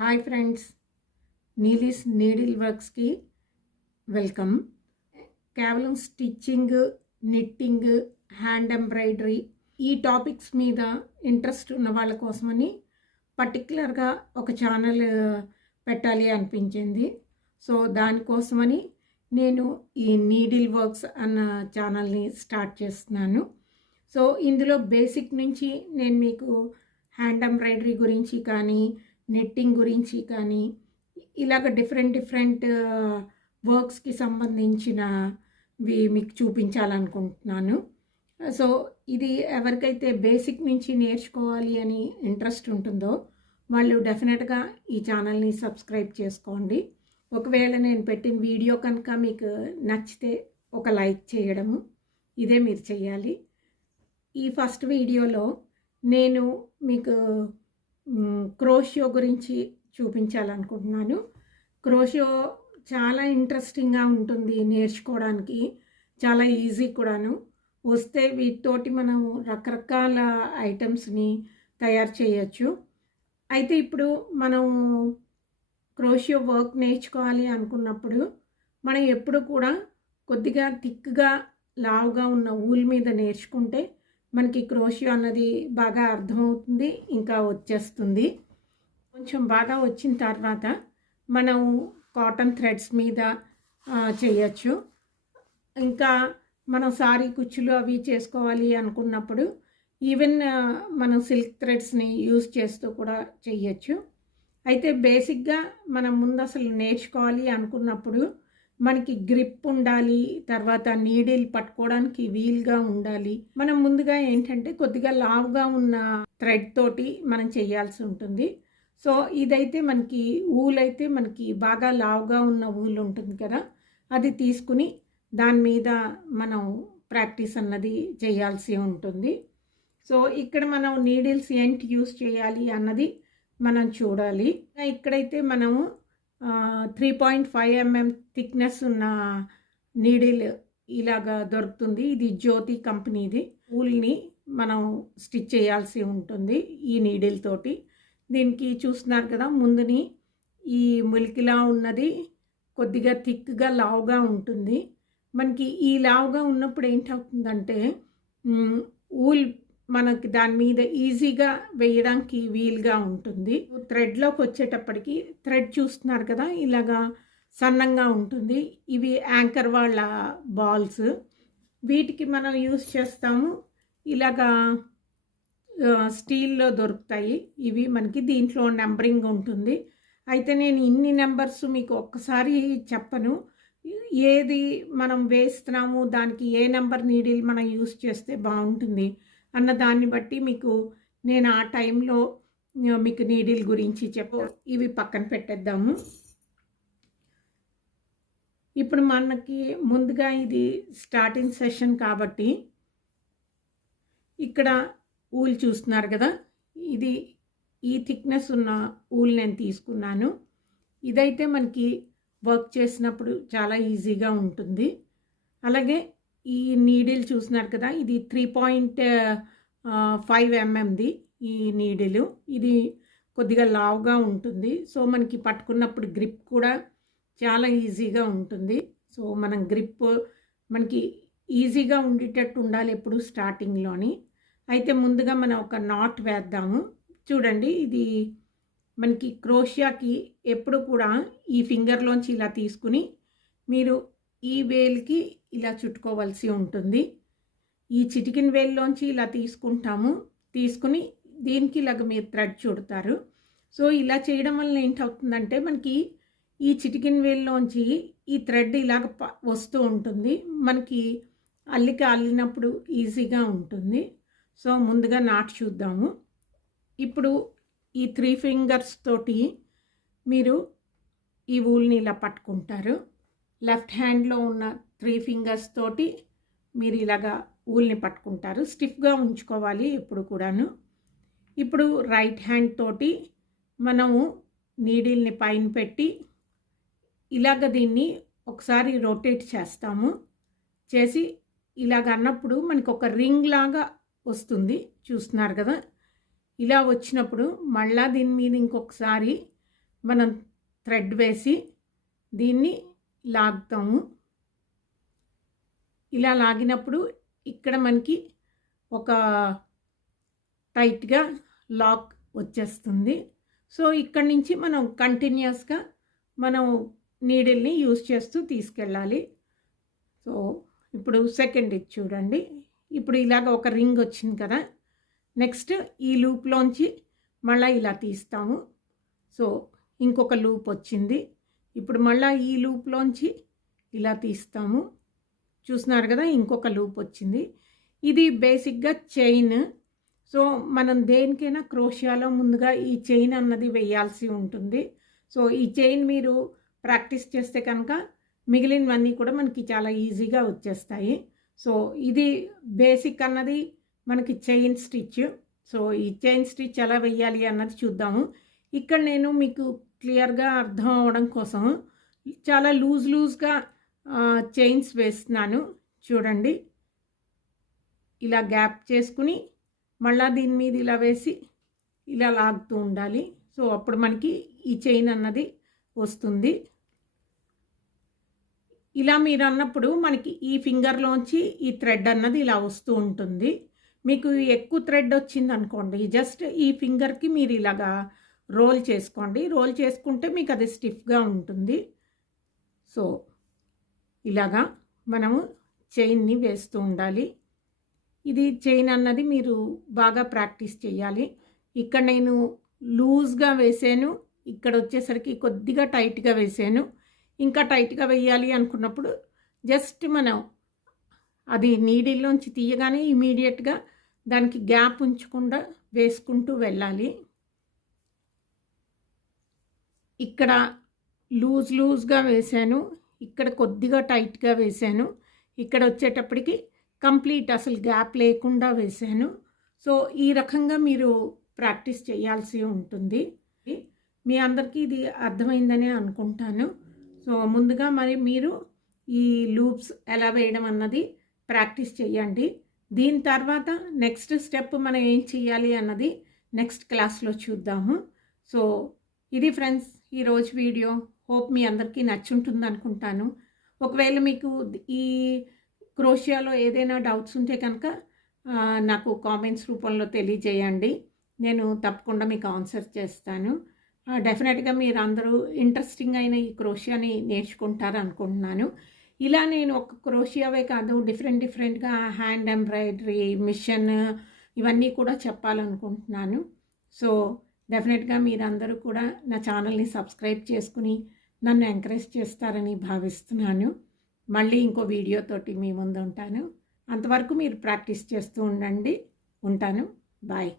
Hi friends Neeli's needle వర్క్స్కి welcome. కేవలం stitching knitting hand embroidery ఈ టాపిక్స్ మీద ఇంట్రెస్ట్ ఉన్న వాళ్ళ కోసమని పర్టికులర్గా ఒక ఛానల్ పెట్టాలి అనిపించింది. సో దానికోసమని నేను ఈ నీడిల్ వర్క్స్ అన్న ఛానల్ని స్టార్ట్ చేస్తున్నాను. సో ఇందులో బేసిక్ నుంచి నేను మీకు హ్యాండ్ ఎంబ్రాయిడరీ గురించి కానీ నెట్టింగ్ గురించి కానీ ఇలాగ డిఫరెంట్ డిఫరెంట్ వర్క్స్కి సంబంధించినవి మీకు చూపించాలనుకుంటున్నాను. సో ఇది ఎవరికైతే బేసిక్ నుంచి నేర్చుకోవాలి అని ఇంట్రెస్ట్ ఉంటుందో వాళ్ళు డెఫినెట్గా ఈ ఛానల్ని సబ్స్క్రైబ్ చేసుకోండి. ఒకవేళ నేను పెట్టిన వీడియో కనుక మీకు నచ్చితే ఒక లైక్ చేయడము ఇదే మీరు చేయాలి. ఈ ఫస్ట్ వీడియోలో నేను మీకు క్రోషియో గురించి చూపించాలనుకుంటున్నాను. క్రోషియో చాలా ఇంట్రెస్టింగ్గా ఉంటుంది నేర్చుకోవడానికి చాలా ఈజీ కూడాను. వస్తే వీటితోటి మనం రకరకాల ఐటమ్స్ని తయారు చేయొచ్చు. అయితే ఇప్పుడు మనం క్రోషియో వర్క్ నేర్చుకోవాలి అనుకున్నప్పుడు మనం ఎప్పుడు కూడా కొద్దిగా థిక్గా లావుగా ఉన్న ఊల్ మీద నేర్చుకుంటే మనకి క్రోషియో అన్నది బాగా అర్థమవుతుంది ఇంకా వచ్చేస్తుంది. కొంచెం బాగా వచ్చిన తర్వాత మనం కాటన్ థ్రెడ్స్ మీద చేయొచ్చు. ఇంకా మనం సారీ కుచ్చులు అవి చేసుకోవాలి అనుకున్నప్పుడు ఈవెన్ మనం సిల్క్ థ్రెడ్స్ని యూజ్ చేస్తూ కూడా చేయొచ్చు. అయితే బేసిక్గా మనం ముందు అసలు నేర్చుకోవాలి అనుకున్నప్పుడు మనకి గ్రిప్ ఉండాలి తర్వాత నీడిల్ పట్టుకోవడానికి వీల్గా ఉండాలి. మనం ముందుగా ఏంటంటే కొద్దిగా లావుగా ఉన్న థ్రెడ్ తోటి మనం చేయాల్సి ఉంటుంది. సో ఇదైతే మనకి ఊలు అయితే మనకి బాగా లావుగా ఉన్న ఊలు ఉంటుంది కదా. అది తీసుకుని దాని మీద మనం ప్రాక్టీస్ అన్నది చేయాల్సి ఉంటుంది. సో ఇక్కడ మనం నీడిల్స్ ఏంటి యూస్ చేయాలి అన్నది మనం చూడాలి. ఇక్కడైతే మనము three point five mm thickness ఉన్న నీడిల్ ఇలాగా దొరుకుతుంది. ఇది జ్యోతి కంపెనీది ఊల్ని మనం స్టిచ్ చేయాల్సి ఉంటుంది ఈ నీడిల్ తోటి. దీనికి చూస్తున్నారు కదా ముందుని ఈ ములికిలా ఉన్నది కొద్దిగా థిక్గా లావుగా ఉంటుంది. మనకి ఈ లావుగా ఉన్నప్పుడు ఏంటవుతుందంటే ఊల్ మనకి దాని మీద ఈజీగా వేయడానికి వీలుగా ఉంటుంది. థ్రెడ్లోకి వచ్చేటప్పటికి థ్రెడ్ చూస్తున్నారు కదా ఇలాగా సన్నంగా ఉంటుంది. ఇవి యాంకర్ వాళ్ళ బాల్స్ వీటికి మనం యూస్ చేస్తాము. ఇలాగా స్టీల్లో దొరుకుతాయి. ఇవి మనకి దీంట్లో నెంబరింగ్ ఉంటుంది. అయితే నేను ఇన్ని నెంబర్స్ మీకు ఒక్కసారి చెప్పను. ఏది మనం వేస్తున్నాము దానికి ఏ నెంబర్ నీడిల్ మనం యూస్ చేస్తే బాగుంటుంది. అన్న దాన్ని బట్టి మీకు నేను ఆ టైంలో మీకు నీడిల్ గురించి చెప్ప ఇవి పక్కన పెట్టేద్దాము. ఇప్పుడు మనకి ముందుగా ఇది స్టార్టింగ్ సెషన్ కాబట్టి ఇక్కడ ఊలు చూస్తున్నారు కదా ఇది ఈ థిక్నెస్ ఉన్న ఊలు నేను తీసుకున్నాను. ఇదైతే మనకి వర్క్ చేసినప్పుడు చాలా ఈజీగా ఉంటుంది. అలాగే ఈ నీడిల్ చూసినారు కదా ఇది త్రీ పాయింట్ ఫైవ్ ఎంఎంది ఈ నీడిలు. ఇది కొద్దిగా లావుగా ఉంటుంది. సో మనకి పట్టుకున్నప్పుడు గ్రిప్ కూడా చాలా ఈజీగా ఉంటుంది. సో మనం గ్రిప్ మనకి ఈజీగా ఉండేటట్టు ఉండాలి ఎప్పుడు స్టార్టింగ్లోని అయితే ముందుగా మనం ఒక నాట్ వేద్దాము. చూడండి ఇది మనకి క్రోషియాకి ఎప్పుడు కూడా ఈ ఫింగర్లోంచి ఇలా తీసుకుని మీరు ఈ వేల్కి ఇలా చుట్టుకోవాల్సి ఉంటుంది. ఈ చిటికిన వేల్లోంచి ఇలా తీసుకుంటాము. తీసుకుని దీనికి ఇలాగ మీరు థ్రెడ్ చుడతారు. సో ఇలా చేయడం వల్ల ఏంటవుతుందంటే మనకి ఈ చిటికిన వేల్లోంచి ఈ థ్రెడ్ ఇలాగ వస్తూ ఉంటుంది. మనకి అల్లిక అల్లినప్పుడు ఈజీగా ఉంటుంది. సో ముందుగా నాట్ చూద్దాము. ఇప్పుడు ఈ త్రీ ఫింగర్స్ తోటి మీరు ఈ ఊల్ని ఇలా పట్టుకుంటారు. లెఫ్ట్ హ్యాండ్లో ఉన్న త్రీ ఫింగర్స్ తోటి మీరు ఇలాగా ఊల్ని పట్టుకుంటారు. స్టిఫ్గా ఉంచుకోవాలి ఎప్పుడు కూడాను. ఇప్పుడు రైట్ హ్యాండ్ తోటి మనము నీడిల్ని పైన పెట్టి ఇలాగ దీన్ని ఒకసారి రొటేట్ చేస్తాము. చేసి ఇలాగ అన్నప్పుడు మనకు ఒక రింగ్ లాగా వస్తుంది. చూస్తున్నారు కదా? ఇలా వచ్చినప్పుడు మళ్ళా దీని మీద ఇంకొకసారి మనం థ్రెడ్ వేసి దీన్ని లాగుతాము. ఇలా లాగినప్పుడు ఇక్కడ మనకి ఒక టైట్గా లాక్ వచ్చేస్తుంది. సో ఇక్కడ నుంచి మనం కంటిన్యూస్గా మనం నీడిల్ని యూస్ చేస్తూ తీసుకెళ్ళాలి. సో ఇప్పుడు సెకండ్ ఇది చూడండి. ఇప్పుడు ఇలాగ ఒక రింగ్ వచ్చింది కదా. నెక్స్ట్ ఈ లూప్లోంచి మళ్ళీ ఇలా తీస్తాము. సో ఇంకొక లూప్ వచ్చింది. ఇప్పుడు మళ్ళీ ఈ లూప్లోంచి ఇలా తీస్తాము. చూస్తున్నారు కదా ఇంకొక లూప్ వచ్చింది. ఇది బేసిక్గా చైన్. సో మనం దేనికైనా క్రోషియాలో ముందుగా ఈ చైన్ అన్నది వేయాల్సి ఉంటుంది. సో ఈ చైన్ మీరు ప్రాక్టీస్ చేస్తే కనుక మిగిలినవన్నీ కూడా మనకి చాలా ఈజీగా వచ్చేస్తాయి. సో ఇది బేసిక్ అన్నది మనకి చైన్ స్టిచ్. సో ఈ చైన్ స్టిచ్ ఎలా వెయ్యాలి అన్నది చూద్దాము. ఇక్కడ నేను మీకు క్లియర్గా అర్థం అవడం కోసం చాలా లూజ్ లూజ్గా చైన్స్ వేస్తున్నాను. చూడండి. ఇలా గ్యాప్ చేసుకుని మళ్ళా దీని మీద ఇలా వేసి ఇలా లాగుతూ ఉండాలి. సో అప్పుడు మనకి ఈ చైన్ అన్నది వస్తుంది. ఇలా మీరు అన్నప్పుడు మనకి ఈ ఫింగర్లోంచి ఈ థ్రెడ్ అన్నది ఇలా వస్తూ ఉంటుంది. మీకు ఎక్కువ థ్రెడ్ వచ్చింది అనుకోండి. జస్ట్ ఈ ఫింగర్కి మీరు ఇలాగా రోల్ చేసుకోండి. రోల్ చేసుకుంటే మీకు అది స్టిఫ్గా ఉంటుంది. సో ఇలాగా మనము చైన్ని వేస్తూ ఉండాలి. ఇది చైన్ అన్నది మీరు బాగా ప్రాక్టీస్ చేయాలి. ఇక్కడ నేను లూజ్గా వేసాను. ఇక్కడ వచ్చేసరికి కొద్దిగా టైట్గా వేసాను. ఇంకా టైట్గా వేయాలి అనుకున్నప్పుడు జస్ట్ మనం అది నీడిల్లోంచి తీయగానే ఇమీడియట్గా దానికి గ్యాప్ ఉంచకుండా వేసుకుంటూ వెళ్ళాలి. ఇక్కడ లూజ్ లూజ్గా వేసాను. ఇక్కడ కొద్దిగా టైట్గా వేసాను ఇక్కడ వచ్చేటప్పటికి కంప్లీట్ అసలు గ్యాప్ లేకుండా వేసాను సో ఈ రకంగా మీరు ప్రాక్టీస్ చేయాల్సి ఉంటుంది. మీ అందరికీ ఇది అర్థమైందని అనుకుంటాను. సో ముందుగా మరి మీరు ఈ లూప్స్ ఎలా వేయడం అన్నది ప్రాక్టీస్ చేయండి. దీని తర్వాత నెక్స్ట్ స్టెప్ మనం ఏం చేయాలి అన్నది నెక్స్ట్ క్లాస్లో చూద్దాము. సో ఇది ఫ్రెండ్స్ ఈరోజు వీడియో. హోప్ మీ అందరికీ నచ్చుంటుంది అనుకుంటాను ఒకవేళ మీకు ఈ క్రోషియాలో ఏదైనా డౌట్స్ ఉంటే కనుక నాకు కామెంట్స్ రూపంలో తెలియజేయండి. నేను తప్పకుండా మీకు ఆన్సర్ చేస్తాను. డెఫినెట్గా మీరు అందరూ ఇంట్రెస్టింగ్ అయిన ఈ క్రోషియాని నేర్చుకుంటారు అనుకుంటున్నాను ఇలా నేను ఒక క్రోషియావే కాదు డిఫరెంట్ డిఫరెంట్గా హ్యాండ్ ఎంబ్రాయిడరీ మిషన్ ఇవన్నీ కూడా చెప్పాలనుకుంటున్నాను. సో డెఫినెట్గా మీరందరూ కూడా నా ఛానల్ని సబ్స్క్రైబ్ చేసుకుని నన్ను ఎంకరేజ్ చేస్తారని భావిస్తున్నాను. మళ్ళీ ఇంకో వీడియోతోటి మీ ముందు ఉంటాను. అంతవరకు మీరు ప్రాక్టీస్ చేస్తూ ఉండండి. ఉంటాను. బాయ్.